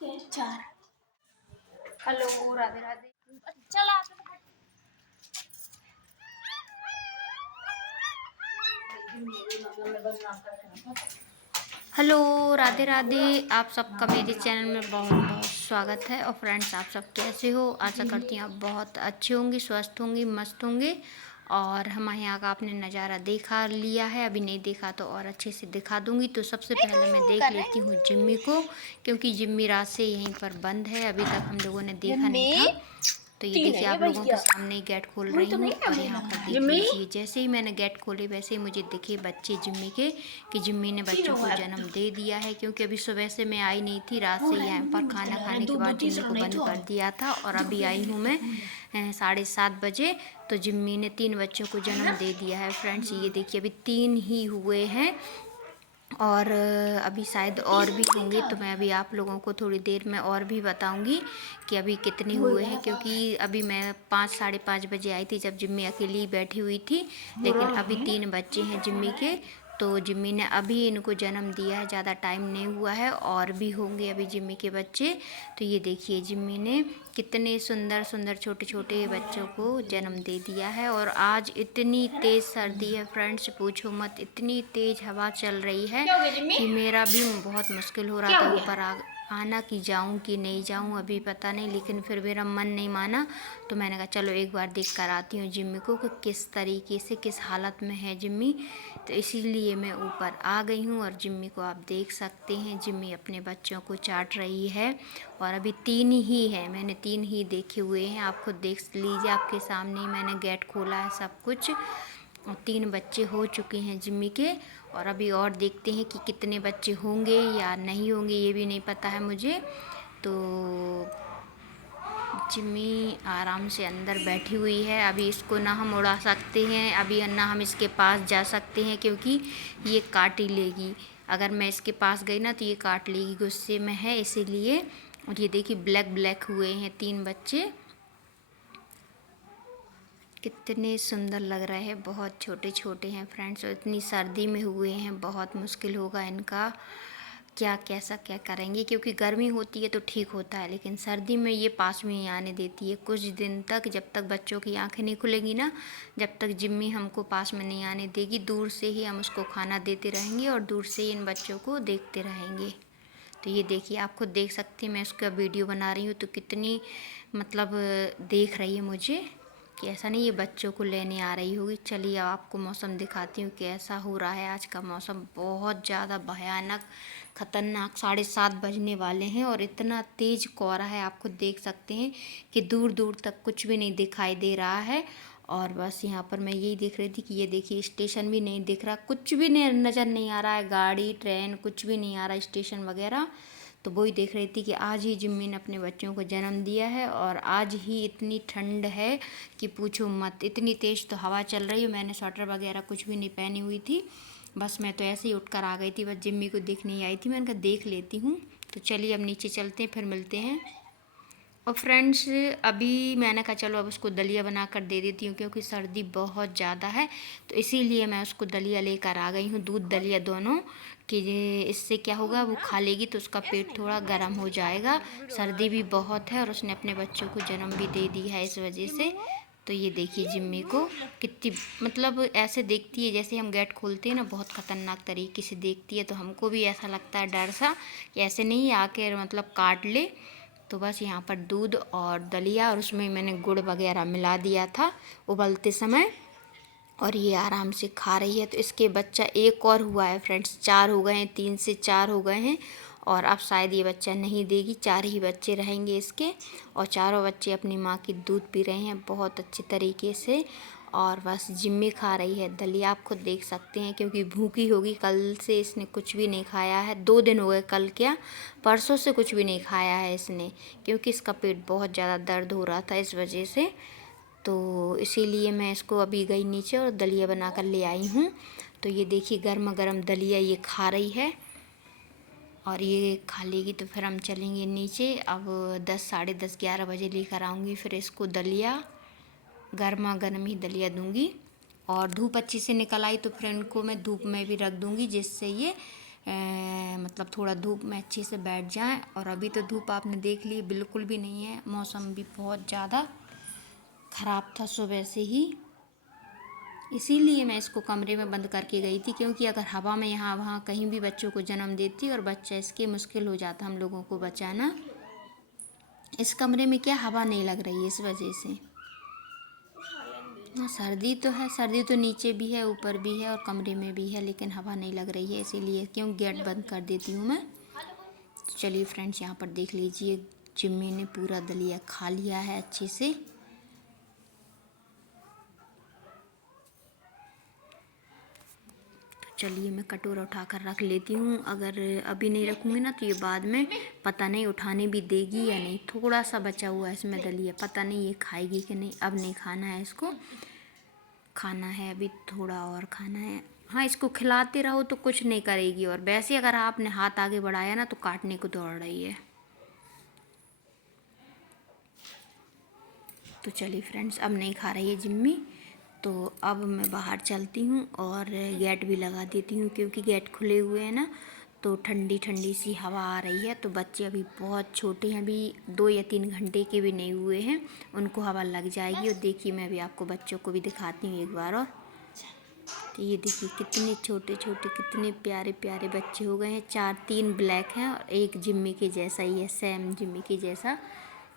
चार। हेलो, राधे राधे। चला हेलो, राधे राधे। आप सबका मेरे चैनल में बहुत बहुत स्वागत है। और फ्रेंड्स, आप सब कैसे हो? आशा करती हूँ आप बहुत अच्छे होंगे, स्वस्थ होंगे, मस्त होंगे। और हमारे यहाँ का आपने नज़ारा देखा लिया है, अभी नहीं देखा तो और अच्छे से दिखा दूंगी। तो सबसे पहले मैं देख लेती हूँ जिम्मी को, क्योंकि जिम्मी रात से यहीं पर बंद है, अभी तक हम लोगों ने देखा नहीं था। तो ये देखिए, आप लोगों के सामने ही गेट खोल रही हूँ। और यहाँ पर देख लीजिए, जैसे ही मैंने गेट खोले वैसे ही मुझे दिखे बच्चे जिम्मी के, कि जिम्मी ने बच्चों को जन्म दे दिया है। क्योंकि अभी सुबह से मैं आई नहीं थी, रात से यहाँ पर खाना खाने के बाद जिम्मी को बंद कर दिया था। और अभी आई हूँ मैं 7:30 बजे। तो जिम्मी ने 3 बच्चों को जन्म दे दिया है फ्रेंड्स। ये देखिए, अभी 3 ही हुए हैं और अभी शायद और भी होंगे। तो मैं अभी आप लोगों को थोड़ी देर में और भी बताऊंगी कि अभी कितने हुए हैं। क्योंकि अभी मैं 5 साढ़े 5 बजे आई थी, जब जिम्मी अकेली बैठी हुई थी। लेकिन अभी 3 बच्चे हैं जिम्मी के। तो जिम्मी ने अभी इनको जन्म दिया है, ज़्यादा टाइम नहीं हुआ है, और भी होंगे अभी जिम्मी के बच्चे। तो ये देखिए, जिम्मी ने कितने सुंदर सुंदर छोटे छोटे बच्चों को जन्म दे दिया है। और आज इतनी तेज़ सर्दी है फ्रेंड्स, पूछो मत। इतनी तेज़ हवा चल रही है कि मेरा भी बहुत मुश्किल हो रहा था ऊपर आना, कि जाऊं कि नहीं जाऊं, अभी पता नहीं। लेकिन फिर मेरा मन नहीं माना, तो मैंने कहा चलो एक बार देख कर आती हूँ जिम्मी को कि किस तरीके से, किस हालत में है जिम्मी। तो इसीलिए मैं ऊपर आ गई हूँ। और जिम्मी को आप देख सकते हैं, जिम्मी अपने बच्चों को चाट रही है। और अभी 3 ही है, मैंने 3 ही देखे हुए हैं। आप खुद देख लीजिए, आपके सामने ही मैंने गेट खोला है सब कुछ। और 3 बच्चे हो चुके हैं जिम्मी के। और अभी और देखते हैं कि कितने बच्चे होंगे या नहीं होंगे, ये भी नहीं पता है मुझे। तो जिम्मी आराम से अंदर बैठी हुई है। अभी इसको ना हम उड़ा सकते हैं, अभी ना हम इसके पास जा सकते हैं, क्योंकि ये काट ही लेगी। अगर मैं इसके पास गई ना तो ये काट लेगी, गुस्से में है इसीलिए। और ये देखिए, ब्लैक ब्लैक हुए हैं 3 बच्चे, कितने सुंदर लग रहे हैं। बहुत छोटे छोटे हैं फ्रेंड्स, और इतनी सर्दी में हुए हैं, बहुत मुश्किल होगा इनका। क्या कैसा क्या करेंगे, क्योंकि गर्मी होती है तो ठीक होता है, लेकिन सर्दी में ये पास में ही आने देती है कुछ दिन तक। जब तक बच्चों की आंखें नहीं खुलेगी ना, जब तक जिम्मी हमको पास में नहीं आने देगी। दूर से ही हम उसको खाना देते रहेंगे और दूर से ही इन बच्चों को देखते रहेंगे। तो ये देखिए, आप खुद देख सकते हैं, मैं उसका वीडियो बना रही हूँ तो कितनी मतलब देख रही है मुझे, कि ऐसा नहीं ये बच्चों को लेने आ रही होगी। चलिए अब आपको मौसम दिखाती हूँ कैसा हो रहा है। आज का मौसम बहुत ज़्यादा भयानक, खतरनाक। 7:30 बजने वाले हैं और इतना तेज़ कोहरा है, आप खुद देख सकते हैं कि दूर दूर तक कुछ भी नहीं दिखाई दे रहा है। और बस यहाँ पर मैं यही देख रही थी कि ये देखिए, स्टेशन भी नहीं दिख रहा, कुछ भी नहीं नज़र नहीं आ रहा है, गाड़ी ट्रेन कुछ भी नहीं आ रहा, स्टेशन वगैरह। तो वही देख रही थी कि आज ही जिम्मी ने अपने बच्चों को जन्म दिया है। और आज ही इतनी ठंड है कि पूछो मत, इतनी तेज़ तो हवा चल रही है। मैंने स्वेटर वगैरह कुछ भी नहीं पहनी हुई थी, बस मैं तो ऐसे ही उठकर आ गई थी, बस जिम्मी को देखने ही आई थी। मैंने कहा देख लेती हूँ। तो चलिए अब नीचे चलते हैं, फिर मिलते हैं। और फ्रेंड्स, अभी मैंने कहा चलो अब उसको दलिया बना कर दे देती हूँ, क्योंकि सर्दी बहुत ज़्यादा है। तो इसीलिए मैं उसको दलिया लेकर आ गई हूँ, दूध दलिया दोनों। कि इससे क्या होगा, वो खा लेगी तो उसका पेट थोड़ा गर्म हो जाएगा। सर्दी भी बहुत है और उसने अपने बच्चों को जन्म भी दे दी है इस वजह से। तो ये देखिए जिम्मी को कितनी मतलब ऐसे देखती है, जैसे हम गेट खोलते हैं ना, बहुत ख़तरनाक तरीके से देखती है। तो हमको भी ऐसा लगता है डर सा, कि ऐसे नहीं आके मतलब काट ले। तो बस यहाँ पर दूध और दलिया, और उसमें मैंने गुड़ वगैरह मिला दिया था उबलते समय। और ये आराम से खा रही है। तो इसके बच्चा एक और हुआ है फ्रेंड्स, 4 हो गए हैं, 3 से 4 हो गए हैं। और अब शायद ये बच्चा नहीं देगी, 4 ही बच्चे रहेंगे इसके। और चारों बच्चे अपनी माँ की दूध पी रहे हैं बहुत अच्छे तरीके से। और बस जिम्मी खा रही है दलिया, आप खुद देख सकते हैं, क्योंकि भूखी होगी, कल से इसने कुछ भी नहीं खाया है। 2 दिन हो गए, कल क्या परसों से कुछ भी नहीं खाया है इसने, क्योंकि इसका पेट बहुत ज़्यादा दर्द हो रहा था इस वजह से। तो इसीलिए मैं इसको अभी गई नीचे और दलिया बना कर ले आई हूँ। तो ये देखिए, गर्मा गर्म दलिया ये खा रही है। और ये खा लेगी तो फिर हम चलेंगे नीचे। अब 10 साढ़े 10 11 बजे लेकर आऊँगी फिर इसको दलिया, गर्मा गर्म ही दलिया दूँगी। और धूप अच्छी से निकल आई तो फिर इनको मैं धूप में भी रख दूँगी, जिससे ये मतलब थोड़ा धूप में अच्छे से बैठ जाएं। और अभी तो धूप आपने देख ली बिल्कुल भी नहीं है, मौसम भी बहुत ज़्यादा ख़राब था सुबह से ही, इसीलिए मैं इसको कमरे में बंद करके गई थी, क्योंकि अगर हवा में यहाँ वहाँ कहीं भी बच्चों को जन्म देती और बच्चा इसके मुश्किल हो जाता हम लोगों को बचाना। इस कमरे में क्या हवा नहीं लग रही है इस वजह से। हाँ सर्दी तो है, सर्दी तो नीचे भी है ऊपर भी है और कमरे में भी है, लेकिन हवा नहीं लग रही है, इसीलिए क्यों गेट बंद कर देती हूँ मैं। तो चलिए फ्रेंड्स यहाँ पर देख लीजिए जिम्मी ने पूरा दलिया खा लिया है अच्छे से। चलिए मैं कटोरा उठा कर रख लेती हूँ, अगर अभी नहीं रखूँगी ना तो ये बाद में पता नहीं उठाने भी देगी या नहीं। थोड़ा सा बचा हुआ है इसमें दलिया, पता नहीं ये खाएगी कि नहीं। अब नहीं खाना है इसको, खाना है अभी थोड़ा और खाना है। हाँ इसको खिलाते रहो तो कुछ नहीं करेगी, और वैसे अगर आपने हाथ आगे बढ़ाया ना तो काटने को दौड़ रही है। तो चलिए फ्रेंड्स अब नहीं खा रही है जिम्मी, तो अब मैं बाहर चलती हूँ और गेट भी लगा देती हूँ, क्योंकि गेट खुले हुए हैं ना तो ठंडी ठंडी सी हवा आ रही है। तो बच्चे अभी बहुत छोटे हैं, अभी 2 या 3 घंटे के भी नहीं हुए हैं, उनको हवा लग जाएगी। और देखिए मैं अभी आपको बच्चों को भी दिखाती हूँ एक बार और। तो ये देखिए कितने छोटे छोटे कितने प्यारे प्यारे बच्चे हो गए हैं। 3 ब्लैक हैं और एक जिम्मी के जैसा ही है, सेम जिम्मी के जैसा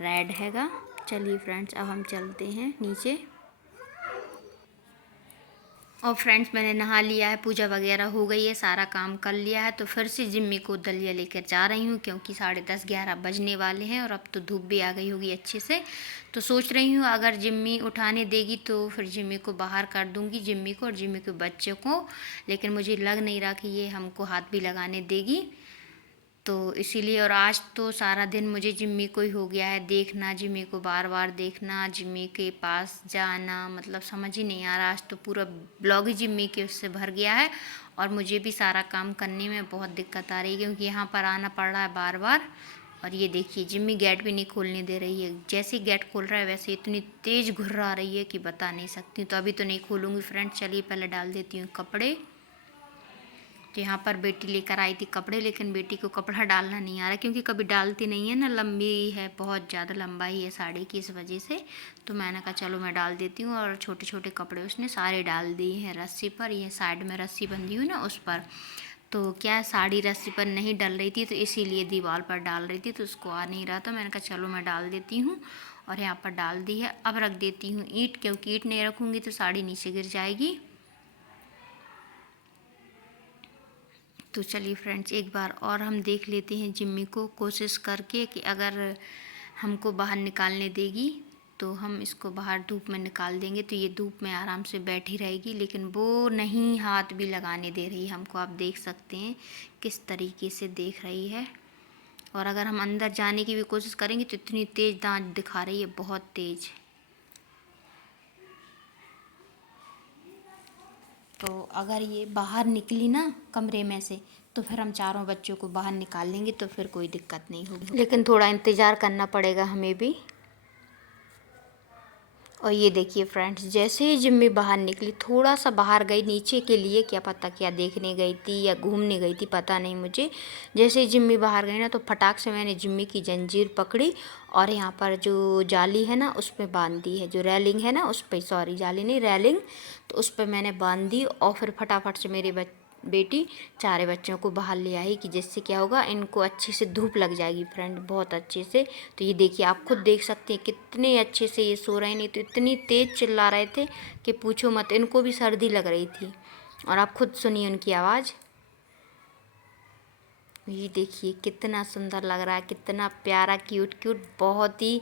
रेड हैगा। चलिए फ्रेंड्स अब हम चलते हैं नीचे। और फ्रेंड्स मैंने नहा लिया है, पूजा वगैरह हो गई है, सारा काम कर लिया है। तो फिर से जिम्मी को दलिया लेकर जा रही हूँ, क्योंकि 10:30-11 बजने वाले हैं और अब तो धूप भी आ गई होगी अच्छे से। तो सोच रही हूँ अगर जिम्मी उठाने देगी तो फिर जिम्मी को बाहर कर दूँगी, जिम्मी को और जिम्मी के बच्चे को। लेकिन मुझे लग नहीं रहा कि ये हमको हाथ भी लगाने देगी, तो इसीलिए। और आज तो सारा दिन मुझे जिम्मी को ही हो गया है देखना, जिम्मी को बार बार देखना, जिम्मी के पास जाना, मतलब समझ ही नहीं आ रहा। आज तो पूरा ब्लॉग ही जिम्मी के उससे भर गया है और मुझे भी सारा काम करने में बहुत दिक्कत आ रही है, क्योंकि यहाँ पर आना पड़ रहा है बार बार। और ये देखिए जिम्मी गेट भी नहीं खोलने दे रही है, जैसे ही गेट खोल रहा है वैसे इतनी तेज़ घुर्रा रही है कि बता नहीं सकती। तो अभी तो नहीं खोलूँगी फ्रेंड्स, चलिए पहले डाल देती हूँ कपड़े। तो यहाँ पर बेटी लेकर आई थी कपड़े, लेकिन बेटी को कपड़ा डालना नहीं आ रहा, क्योंकि कभी डालती नहीं है ना, लंबी है बहुत ज़्यादा लंबाई है साड़ी की, इस वजह से। तो मैंने कहा चलो मैं डाल देती हूँ। और छोटे छोटे कपड़े उसने सारे डाल दिए हैं रस्सी पर, ये साइड में रस्सी बंधी हुई ना उस पर। तो क्या साड़ी रस्सी पर नहीं डल रही थी, तो इसीलिए दीवार पर डाल रही थी, तो उसको आ नहीं रहा था। मैंने कहा चलो मैं डाल देती हूँ, और यहाँ पर डाल दी है। अब रख देती हूँ ईंट, क्योंकि ईंट नहीं रखूँगी तो साड़ी नीचे गिर जाएगी। तो चलिए फ्रेंड्स एक बार और हम देख लेते हैं जिम्मी को, कोशिश करके कि अगर हमको बाहर निकालने देगी तो हम इसको बाहर धूप में निकाल देंगे, तो ये धूप में आराम से बैठी रहेगी। लेकिन वो नहीं हाथ भी लगाने दे रही हमको, आप देख सकते हैं किस तरीके से देख रही है। और अगर हम अंदर जाने की भी कोशिश करेंगे तो इतनी तेज़ दांत दिखा रही है, बहुत तेज़। तो अगर ये बाहर निकली ना कमरे में से तो फिर हम चारों बच्चों को बाहर निकाल लेंगे, तो फिर कोई दिक्कत नहीं होगी, लेकिन थोड़ा इंतज़ार करना पड़ेगा हमें भी। और ये देखिए फ्रेंड्स जैसे ही जिम्मी बाहर निकली, थोड़ा सा बाहर गई नीचे के लिए, क्या पता क्या देखने गई थी या घूमने गई थी, पता नहीं मुझे। जैसे ही जिम्मी बाहर गई ना तो फटाक से मैंने जिम्मी की जंजीर पकड़ी और यहाँ पर जो जाली है ना उस पर बांध दी है, जो रेलिंग है ना उस पर, सॉरी जाली नहीं रेलिंग, तो उस पर मैंने बांध दी। और फिर फटाफट से मेरे बेटी चारे बच्चों को बाहर ले आई, कि जिससे क्या होगा इनको अच्छे से धूप लग जाएगी फ्रेंड, बहुत अच्छे से। तो ये देखिए आप खुद देख सकते हैं कितने अच्छे से ये सो रहे हैं, नहीं तो इतनी तेज़ चिल्ला रहे थे कि पूछो मत, इनको भी सर्दी लग रही थी। और आप खुद सुनिए उनकी आवाज़, ये देखिए कितना सुंदर लग रहा है, कितना प्यारा क्यूट क्यूट, बहुत ही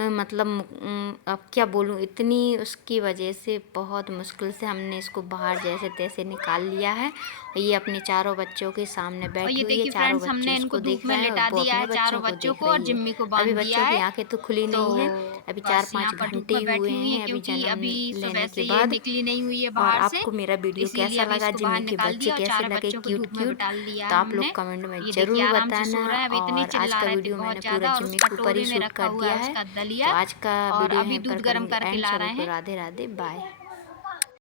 मतलब अब क्या बोलूँ, इतनी उसकी वजह से बहुत मुश्किल से हमने इसको बाहर जैसे तैसे निकाल लिया है। और ये अपने चारों बच्चों के सामने बैठी हुई है, चारों बच्चे इसको देख रहे हैं और वो अपने बच्चों को देख रही है। अभी बच्चों की आंखें तो खुली नहीं है, अभी 4-5 घंटे हुए हैं अभी जन्म लेने के बाद। और आपको मेरा वीडियो कैसा लगा, जिम्मी के बच्चे कैसे लगे क्यूट क्यूट, तो आप लोग कमेंट में ज़रूर बताना। और आज का वीडियो मैंने पूरा जिम्मी के ऊपर ही शूट कर दिया है। तो आज का वीडियो यहीं पर करूँगी एंड, सभी को राधे राधे, बाय।